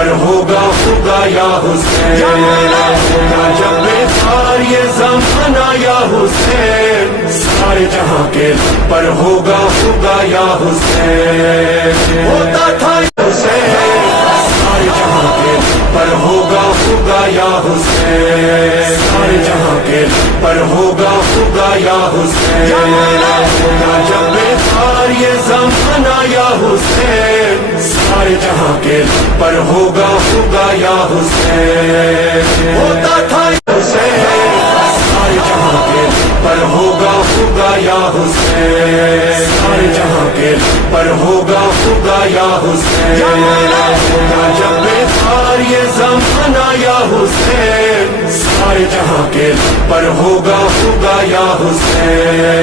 پر ہوگا ہوگا یا حسین، جب بیدار یہ زمانہ یا حسین، سارے جہاں کے پر ہوگا ہوگا یا حسین، ہوتا تھا حسین، سارے جہاں کے پر ہوگا ہوگا یا حسین، سارے جہاں کے پر ہوگا ہوگا یا حسین، جب بیدار یہ زمانہ یا حسین، سارے جہاں کے پر ہوگا ہوگا یا حسین، ہوتا تھا حسین، سارے جہاں کے پر ہوگا ہوگا یا حسین، سارے جہاں کے پر ہوگا ہوگا یا حسین، جب بیدار یہ زمانہ یا حسین، سارے جہاں کے پر ہوگا ہوگا یا حسین۔